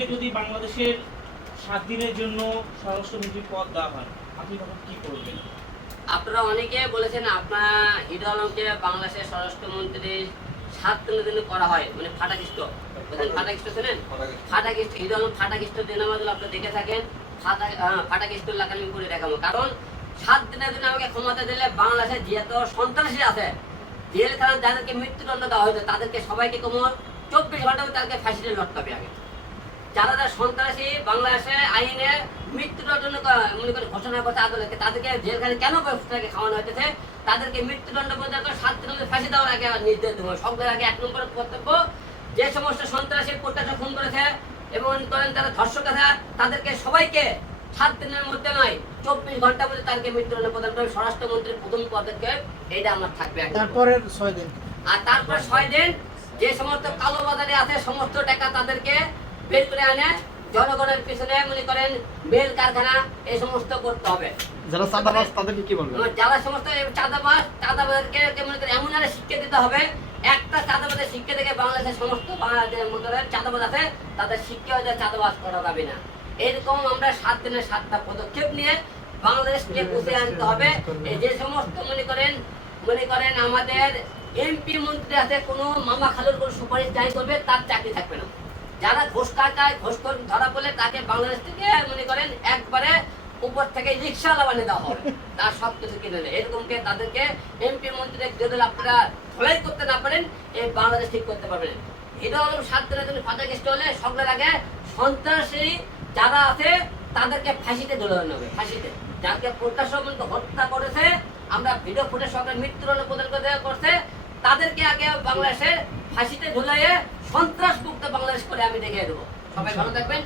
আপনাকে যদি বাংলাদেশের সাত দিনের জন্য স্বরাষ্ট্রমন্ত্রী পদ দেওয়া হয় আপনি তখন কি করবেন? আপনারা অনেকে বলেছেন আপনার হিরো আলমকে বাংলাদেশের স্বরাষ্ট্রমন্ত্রী সাত দিনের জন্য করা হয় মানে ফাটাকিষ্ট ফাটাকিষ্ট ছিলেন ফাটাকিষ্ট হিরো আলম ফাটাকিষ্ট দিন আমাদের আপনারা দেখে থাকেন ফাটা ফাটাকিষ্ট লাগান করে দেখাবো। কারণ সাত দিনের জন্য আমাকে ক্ষমতা দিলে বাংলাদেশে যেহেতু সন্ত্রাসী আছে জেলখানা যাদেরকে মৃত্যুদণ্ড দেওয়া হয়েছে তাদেরকে সবাইকে কমো চব্বিশ ঘণ্টা তাদেরকে ফাঁসিতে লটকাবে আগে। যারা যারা সন্ত্রাসী বাংলাদেশে আইনে মৃত্যুদণ্ড মনে করে ঘোষণা করছে আদালতে তাদেরকে জেলখানে কেন ব্যবস্থাকে খাওয়ানো হয়েছে তাদেরকে মৃত্যুদণ্ড পর্যন্ত সাত দিনের ফাঁসি দেওয়ার আগে নির্দেশ দেবো। সবের আগে এক নম্বর কর্তব্য যে সমস্ত সন্ত্রাসী প্রত্যাশা খুন করেছে এবং করেন তারা ধর্ষক আছে তাদেরকে সবাইকে সাত দিনের মধ্যে নয় চব্বিশ ঘণ্টার মধ্যে তাদেরকে মৃত্যুদণ্ড প্রদান করে স্বরাষ্ট্রমন্ত্রীর প্রথম পদক্ষেপ এটা আমার থাকবে তারপরের ছয় দিন? আর তারপর ছয় দিন যে সমস্ত কালো বাজারে আছে সমস্ত টাকা তাদেরকে বের করে আনে জনগণের পিছনে মনে করেন বেল কারখানা এই সমস্ত করতে হবে। যারা চাঁদাবাজ তাদেরকে কি বলবেন? যারা সমস্ত এই চাঁদাবাজ চাঁদাবাজকে মনে করেন এমন একটা শিক্ষা দিতে হবে একটা চাঁদাবাজের শিক্ষা থেকে বাংলাদেশের সমস্ত বাংলাদেশের মনে করেন চাঁদাবাজ আছে তাদের শিক্ষা হয়ে চাঁদাবাজ করা যাবে না। এরকম আমরা সাত দিনের সাতটা পদক্ষেপ নিয়ে বাংলাদেশকে বুঝে আনতে হবে। যে সমস্ত মনে করেন মনে করেন আমাদের এমপি মন্ত্রী আছে কোনো মামা খালুর কোনো সুপারিশ যাই করবে তার চাকরি থাকবে না। যারা ঘোষ কাকায় ঘোষ ধরা পড়লে তাকে বাংলাদেশ থেকে মনে করেন একবারে উপর থেকে রিক্সা বানিয়ে দেওয়া হবে। তার সব কিছু কিনে নেয় এরকমকে তাদেরকে এমপি মন্ত্রী যদি আপনারা ধলাই করতে না পারেন এই বাংলাদেশ ঠিক করতে পারবেন হিরো আলম হলে আগে সন্ত্রাসী যারা আছে, তাদেরকে ফাঁসিতে ঝুলানো হবে, ফাঁসিতে। যাকে প্রকাশ্য মূল্য হত্যা করেছে, আমরা ভিডিও ফুটে সকলের মৃত্যুদণ্ড প্রদান করছে, তাদেরকে আগে বাংলাদেশের ফাঁসিতে ঝুলাইয়ে সন্ত্রাস মুক্ত বাংলাদেশ করে আমি দেখিয়ে দেবো। সবাই ভালো থাকবেন